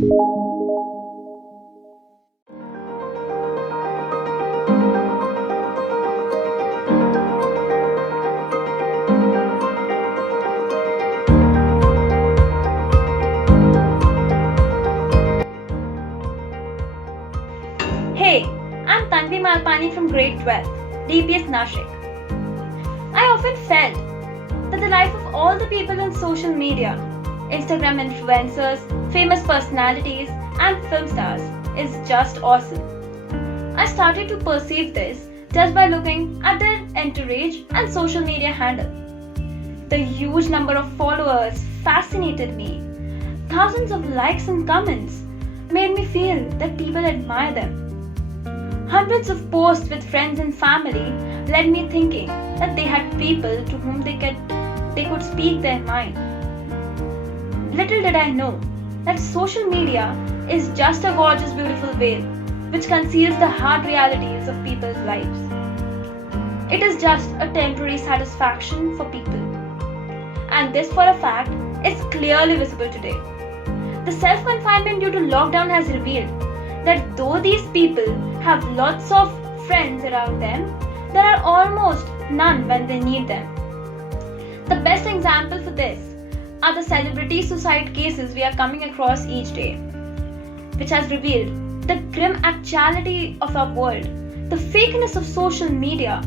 Hey, I'm Tanvi Malpani from grade 12, DPS Nashik. I often felt that the life of all the people on social media, Instagram influencers, famous personalities, and film stars, is just awesome. I started to perceive this just by looking at their entourage and social media handle. The huge number of followers fascinated me. Thousands of likes and comments made me feel that people admire them. Hundreds of posts with friends and family led me thinking that they had people to whom they could speak their mind. Little did I know that social media is just a gorgeous, beautiful veil which conceals the hard realities of people's lives. It is just a temporary satisfaction for people. And this, for a fact, is clearly visible today. The self-confinement due to lockdown has revealed that though these people have lots of friends around them, there are almost none when they need them. The best example for this are the celebrity suicide cases we are coming across each day, which has revealed the grim actuality of our world, the fakeness of social media,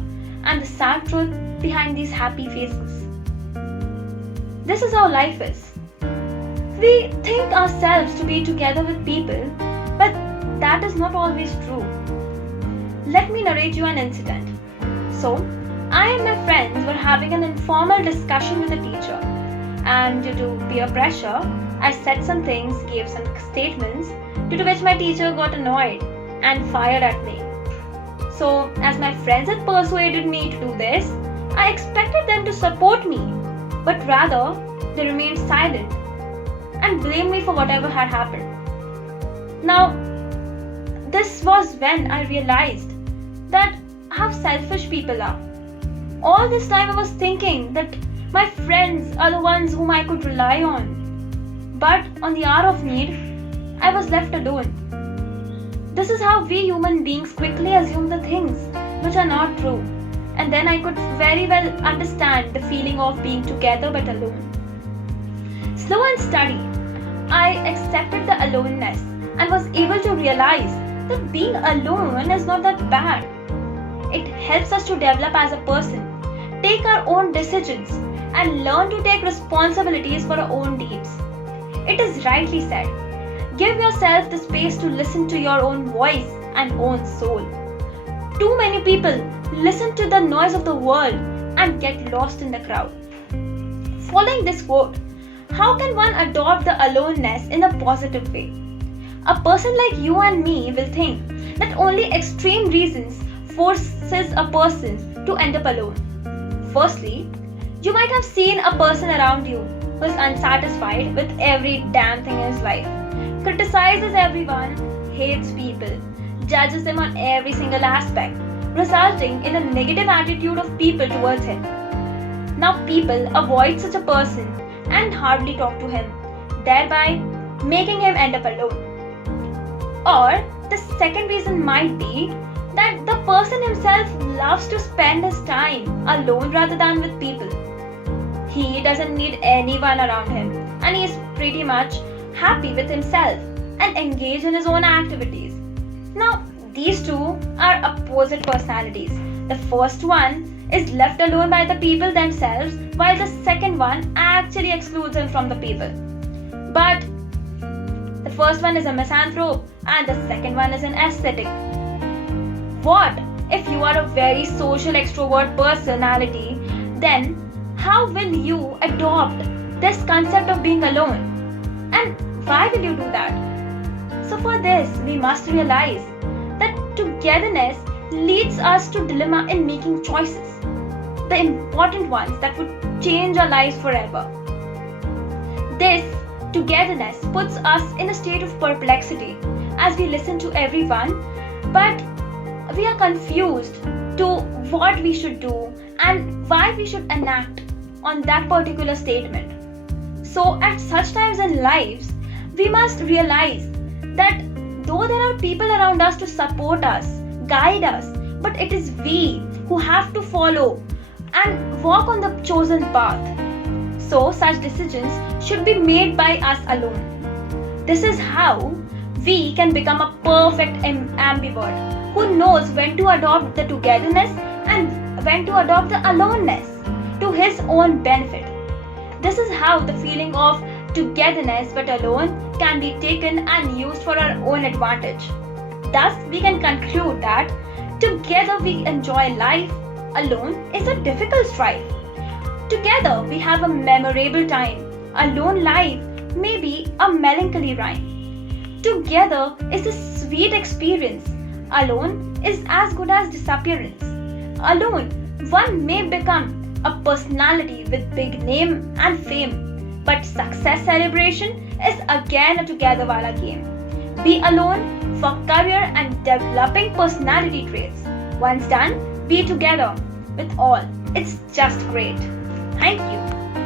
and the sad truth behind these happy faces. This is how life is. We think ourselves to be together with people, but that is not always true. Let me narrate you an incident. So, I and my friends were having an informal discussion with a teacher, and due to peer pressure, I said some things, gave some statements, due to which my teacher got annoyed and fired at me. So, as my friends had persuaded me to do this, I expected them to support me, but rather they remained silent and blamed me for whatever had happened. Now, this was when I realized that how selfish people are. All this time I was thinking that my friends are the ones whom I could rely on. But on the hour of need, I was left alone. This is how we human beings quickly assume the things which are not true. And then I could very well understand the feeling of being together but alone. Slow and steady, I accepted the aloneness and was able to realize that being alone is not that bad. It helps us to develop as a person, take our own decisions, and learn to take responsibilities for our own deeds. It is rightly said, give yourself the space to listen to your own voice and own soul. Too many people listen to the noise of the world and get lost in the crowd. Following this quote, how can one adopt the aloneness in a positive way? A person like you and me will think that only extreme reasons forces a person to end up alone. Firstly, you might have seen a person around you who is unsatisfied with every damn thing in his life, criticizes everyone, hates people, judges them on every single aspect, resulting in a negative attitude of people towards him. Now people avoid such a person and hardly talk to him, thereby making him end up alone. Or the second reason might be that the person himself loves to spend his time alone rather than with people. He doesn't need anyone around him and he is pretty much happy with himself and engaged in his own activities. Now, these two are opposite personalities. The first one is left alone by the people themselves, while the second one actually excludes him from the people. But the first one is a misanthrope and the second one is an ascetic. What if you are a very social extrovert personality? Then how will you adopt this concept of being alone? And why will you do that? So for this, we must realize that togetherness leads us to dilemma in making choices, the important ones that would change our lives forever. This togetherness puts us in a state of perplexity as we listen to everyone, but we are confused to what we should do and why we should enact on that particular statement. So at such times in lives, We must realize that though there are people around us to support us, guide us, but it is we who have to follow and walk on the chosen path. So, such decisions should be made by us alone. This is how we can become a perfect ambivert who knows when to adopt the togetherness and when to adopt the aloneness to his own benefit. This is how the feeling of togetherness but alone can be taken and used for our own advantage. Thus, we can conclude that together we enjoy life, alone is a difficult strife. Together we have a memorable time, alone life may be a melancholy rhyme. Together is a sweet experience, alone is as good as disappearance. Alone, one may become a personality with big name and fame, but success celebration is again a together wala game. Be alone for career and developing personality traits. Once done, be together with all. It's just great. Thank you.